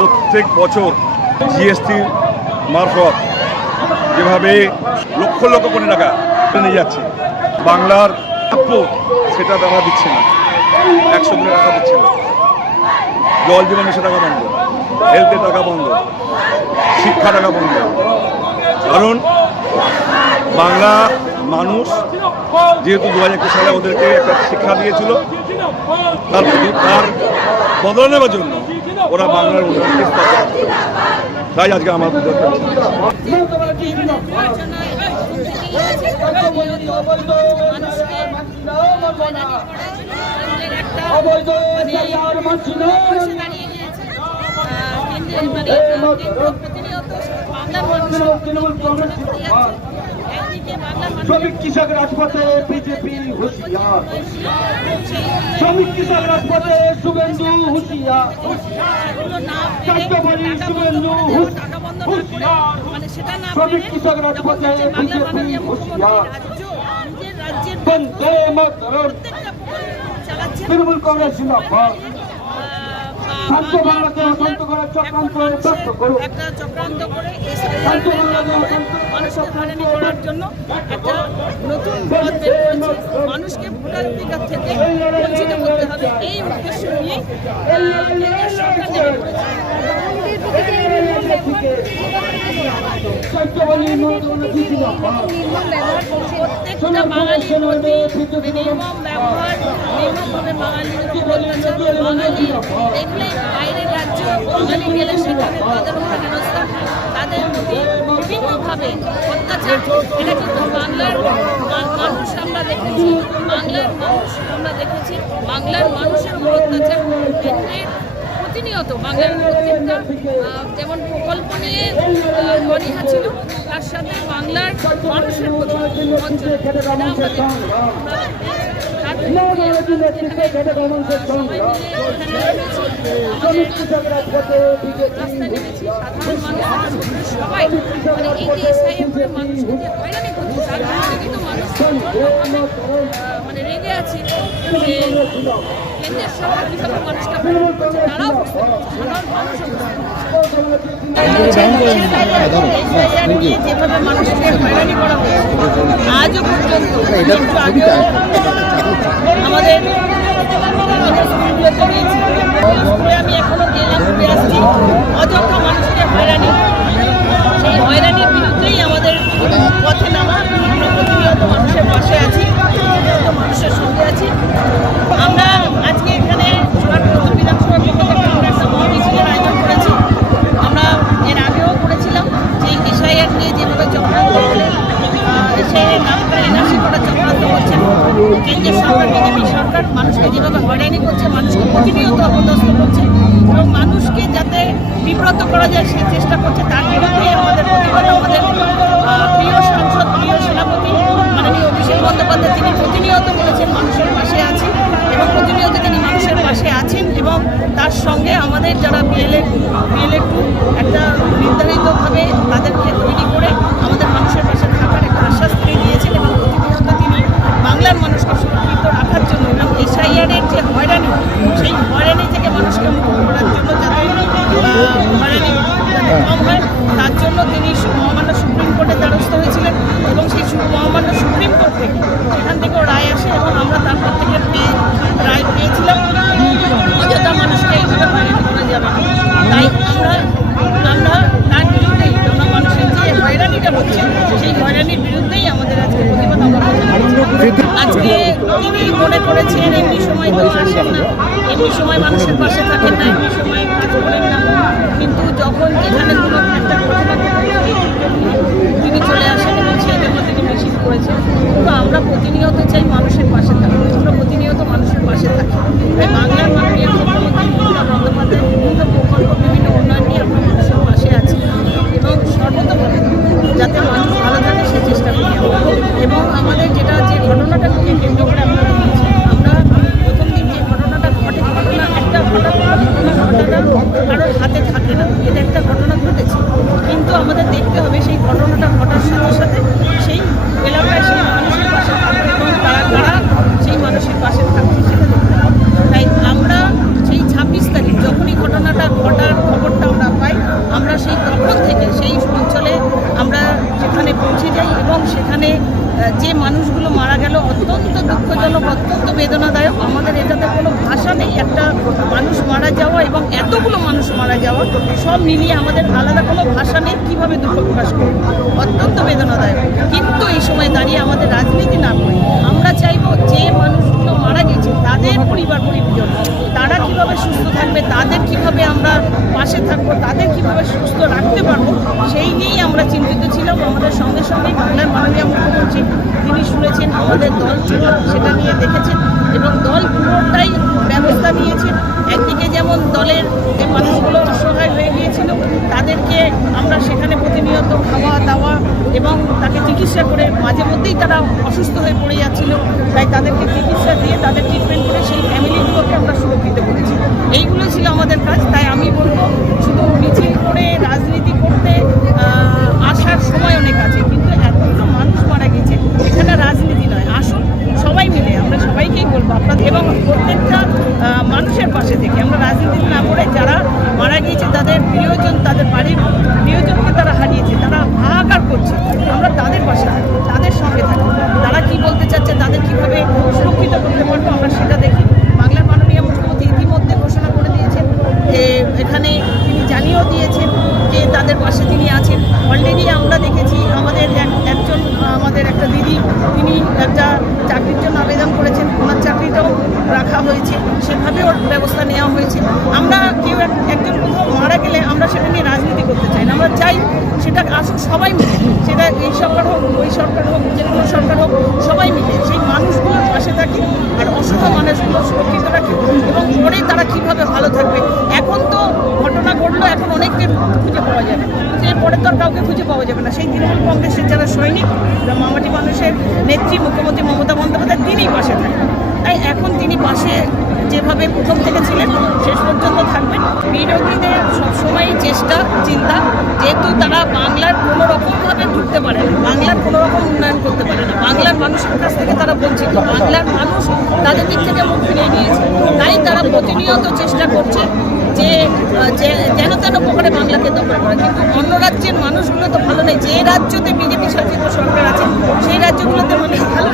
প্রত্যেক বছর জিএসটির মারফত যেভাবে লক্ষ লক্ষ কোটি টাকা নিয়ে যাচ্ছে, বাংলার প্রাপ্য সেটা তারা দিচ্ছে না, 100 কোটি টাকা দিচ্ছে না। জল জীবন মিশন টাকা বন্ধ, হেলথের টাকা বন্ধ, শিক্ষা টাকা বন্ধ। কারণ বাংলা মানুষ যেহেতু 2021 সালে ওদেরকে একটা শিক্ষা দিয়েছিল, তার বদল নেওয়ার জন্য ওরা বাংলার উন্নয়নকে স্তব্ধ, তাই আজকে আমার শ্রমিক কৃষক রাজপথে বিজেপি হুঁশিয়ার, শ্রমিক কৃষক রাজপথে শুভেন্দু হুঁশিয়ার, শুভেন্দু হুঁশিয়ার, শ্রমিক কৃষক রাজপথে বিজেপি হুঁশিয়ার। বন্দে মাতরম, তৃণমূল কংগ্রেস জিন্দাবাদ। শান্ত বাংলাকে অশান্ত করার চক্রান্ত ব্যর্থ করুন, একটা চক্রান্ত করে মানুষকে হয়রানি করার জন্য একটা নতুন পথ বের করেছে। মানুষকে ভোটাধিকার থেকে বঞ্চিত করতে হবে, এই উদ্দেশ্য নিয়ে সরকার নেমে পড়েছে। প্রত্যেকটা বাঙালির প্রতি নির্মম ব্যবহার, নির্মমভাবে বাঙালির অত্যাচার, বাঙালি দেখলে বাইরের রাজ্য বাঙালি গেলে সেখানে তাদের উপর হেনস্থা, তাদের প্রতি বিভিন্নভাবে অত্যাচার। এটা কিন্তু বাংলার মানুষ আমরা দেখেছি, বাংলার মানুষের উপর অত্যাচার প্রতিনিয়ত। বাংলার প্রত্যেকটা যেমন প্রকল্প নিয়ে অনীহা ছিল, তার সাথে বাংলার মানুষের প্রতি সবাই মানে এই যে এসআইএম মানুষকে যে হয়রানি করছে, তার মধ্যে কিন্তু মানুষ মানে রেগে আছে যে কেন্দ্রের সরকার কীভাবে মানুষকে হয়রানি করছে, তারাও বুঝতে পারছে, সাধারণ মানুষও নিয়ে যেভাবে মানুষকে হয়রানি করা হয়েছে আজও পর্যন্ত। আমাদের আমি এখনো গেলাম, ঘুরে আসছি, অযথা মানুষকে হয়রানি, সেই হয়রানির বিরুদ্ধেই আমাদের পথে নামা। আমরা প্রতিনিয়ত মানুষের পাশে আছি, প্রতিনিয়ত মানুষের সঙ্গে আছি। আমরা আজকে এখানে নতুন বিধানসভা পক্ষ থেকে আমরা একটা মহামিছিলের আয়োজন করেছি। আমরা এর আগেও করেছিলাম যে এসআইআর নিয়ে যেভাবে চক্রান্ত করে এসআইআর নাম করে এনআরসি করার চক্রান্ত করছে কেন্দ্রের সরকার, বিজেপি সরকার, মানুষকে যেভাবে হয়রানি করছে, মানুষকে প্রতিনিয়ত অপদস্থ করছে এবং মানুষকে যাতে বিব্রত করা যায় সে চেষ্টা করছে, তার বিরুদ্ধে আমাদের প্রতিবাদ। আমাদের প্রিয় সাংসদ, প্রিয় সেনাপতি মাননীয় অভিষেক বন্দ্যোপাধ্যায় তিনি প্রতিনিয়ত বলেছেন মানুষের পাশে আছি এবং প্রতিনিয়ত তিনি মানুষের পাশে আছেন এবং তার সঙ্গে আমাদের যারা বিএলএ 2 একটা নির্ধারিতভাবে তাদেরকে তৈরি করে আমাদের মানুষের পাশে থাকার একটা আশ্বাস তিনি দিয়েছেন এবং প্রতিনিয়ত তিনি বাংলার মানুষকে সুরক্ষিত রাখার জন্য এবং এসআইআরের যে হয়রানি, সেই হয়রানি থেকে মানুষকে মুক্ত করার জন্য যাতে হয়রানি কম হয় তার জন্য তিনি মহামান্য সুপ্রিম কোর্টের দ্বারস্থ হয়েছিলেন এবং সেই মহামান্য সুপ্রিম কোর্ট থেকে সেখান থেকেও রায় আসে এবং আমরা তারপর থেকে রায় পেয়েছিলাম অযথা মানুষকে এইভাবে হয়রানি করা যাবে না। তাই আমরা তার বিরুদ্ধেই, আমরা মানুষের যে হয়রানিটা হচ্ছে সেই হয়রানির বিরুদ্ধেই আমাদের আজকে প্রতিবাদ। আজকে তিনি মনে করেছেন এমনি সময় তো আসেন না, এমনি সময় মানুষের পাশে থাকেন না, এমনি সময় কাজ করেন না, কিন্তু যখন যেখানে কোনো একটা ঘটনা তিনি চলে আসেন এবং সেই জন্য তিনি মিছিল করেছেন। তো আমরা প্রতিনিয়ত চাই মানুষের পাশে থাকবো, আমরা প্রতিনিয়ত মানুষের পাশে থাকি। তাই বাংলার মাননীয় মুখ্যমন্ত্রী মমতা বন্দ্যোপাধ্যায় বিভিন্ন প্রকল্প, বিভিন্ন উন্নয়ন নিয়ে আমরা মানুষের পাশে আছি এবং সর্বতভাবে যাতে মানুষ ভালো থাকে সে চেষ্টা করি এবং আমাদের যে ঘটনাটাকে কেন্দ্র করে আমরা প্রথম দিন যে ঘটনাটা ঘটে, একটা ঘটনাটা কারোর হাতে থাকে না, এটা একটা ঘটনা ঘটেছে, কিন্তু আমাদের দেখতে হবে সেই ঘটনাটা ঘটার সাথে সাথে সেই এলাকায় সেই মানুষের পাশে থাকবে এবং তারা সেই তখন থেকে সেই অঞ্চলে আমরা সেখানে পৌঁছে যাই এবং সেখানে যে মানুষগুলো মারা গেল অত্যন্ত দুঃখজনক, অত্যন্ত বেদনাদায়ক। আমাদের এটাতে কোনো ভাষা নেই। একটা মানুষ মারা যাওয়া এবং এতগুলো মানুষ মারা যাওয়া সব মিলিয়ে আমাদের আলাদা কোনো ভাষা নেই কীভাবে দুঃখ প্রকাশ করব। অত্যন্ত বেদনাদায়ক। কিন্তু এই সময় দাঁড়িয়ে আমাদের রাজনীতি না করে আমরা চাইব যে মানুষগুলো মারা গেছে তাদের পরিবার পরিজন তারা কীভাবে সুস্থ থাকবে, তাদের কীভাবে আমরা পাশে থাকবো, তাদের কীভাবে সুস্থ রাখতে পারবো, সেই নিয়েই আমরা চিন্তিত ছিলাম। আমাদের সঙ্গে সঙ্গে বাংলার মাননীয় মুখ্যমন্ত্রী তিনি শুনেছেন, আমাদের দল ছিল সেটা নিয়ে দেখেছেন এবং দল পুরোটাই ব্যবস্থা নিয়েছে। একদিকে যেমন দলের যে মানুষগুলো অসহায় হয়ে গিয়েছিল তাদেরকে আমরা সেখানে প্রতিনিয়ত খাওয়া দাওয়া এবং তাকে চিকিৎসা করে, মাঝে মধ্যেই তারা অসুস্থ হয়ে পড়ে যাচ্ছিল, তাই তাদেরকে চিকিৎসা দিয়ে তাদের ট্রিটমেন্ট করে সেই ফ্যামিলিগুলোকে আমরা সুরক্ষিত করেছি। এইগুলো ছিল আমাদের কাজ। তাই আমি বলবো শুধু মিছিল করে রাজনীতি করতে আসার সময় অনেক আছে, কিন্তু এতগুলো মানুষ মারা গেছে, এখানে রাজনীতি নয়। আসুন সবাই মিলে, আমরা সবাইকেই বলবো আপনাদের এবং প্রত্যেকটা মানুষের পাশে থেকে আমরা রাজনীতি না করে যারা মারা গিয়েছে তাদের প্রিয়জন, তাদের বাড়ির প্রিয়জনকে তারা হারিয়েছে, তারা হাহাকার করছে, আমরা তাদের পাশে থাকি, তাদের সঙ্গে থাকি। তারা কি বলতে চাচ্ছে, তাদের কীভাবে সুরক্ষিত করতে পারবো আমরা সেটা দেখি। বাংলার মাননীয় মুখ্যমন্ত্রী ইতিমধ্যে ঘোষণা করে দিয়েছেন যে এখানে তিনি জানিয়েও দিয়েছেন যে তাদের পাশে তিনি আছেন। অলরেডি আমরা দেখেছি আমাদের আমাদের একটা দিদি তিনি একটা চাকরির জন্য আবেদন করেছেন, ওনার চাকরিটাও রাখা হয়েছে, সেভাবেও ব্যবস্থা নেওয়া হয়েছে। আমরা কেউ একজন কোথাও মারা গেলে আমরা সেটা নিয়ে রাজনীতি করতে চাই না, আমরা চাই সেটা আসুক সবাই মিলে, সেটা এই সরকার হোক ওই সরকার হোক যে কোনো সরকার হোক, সবাই মিলে সেই মানুষগুলোর পাশে থাকি আর অসহায় মানুষগুলো সুরক্ষিত রাখি এবং পরে তারা কীভাবে ভালো থাকবে। এখন তো ঘটনা ঘটলো, এখন অনেককে খুঁজে পাওয়া যাবে, এরপরে তো আর কাউকে খুঁজে পাওয়া যাবে না। সেই তৃণমূল কংগ্রেসের যারা সৈনিক, মামাটি মানুষের নেত্রী মুখ্যমন্ত্রী মমতা বন্দ্যোপাধ্যায় তিনি পাশে থাকবেন। তাই এখন তিনি পাশে যেভাবে প্রথম থেকে ছিলেন শেষ পর্যন্ত থাকবেন। বিরোধীদের সবসময়ই চেষ্টা চিন্তা, যেহেতু তারা বাংলার কোনো রকমভাবে ঢুকতে পারে না, বাংলার কোনো রকম উন্নয়ন করতে পারে না, বাংলার মানুষের কাছ থেকে তারা বঞ্চিত, বাংলার মানুষ তাদের দিক থেকে মুখ ফিরিয়ে নিয়েছে। তাই তারা প্রতিনিয়ত চেষ্টা করছে যে যেন তেন প্রকারে বাংলাকে দখল করা। কিন্তু অন্য রাজ্যের মানুষগুলো তো ভালো নেই। যে রাজ্যতে বিজেপি শাসিত সরকার আছে সেই রাজ্যগুলোতে মানুষ ভালো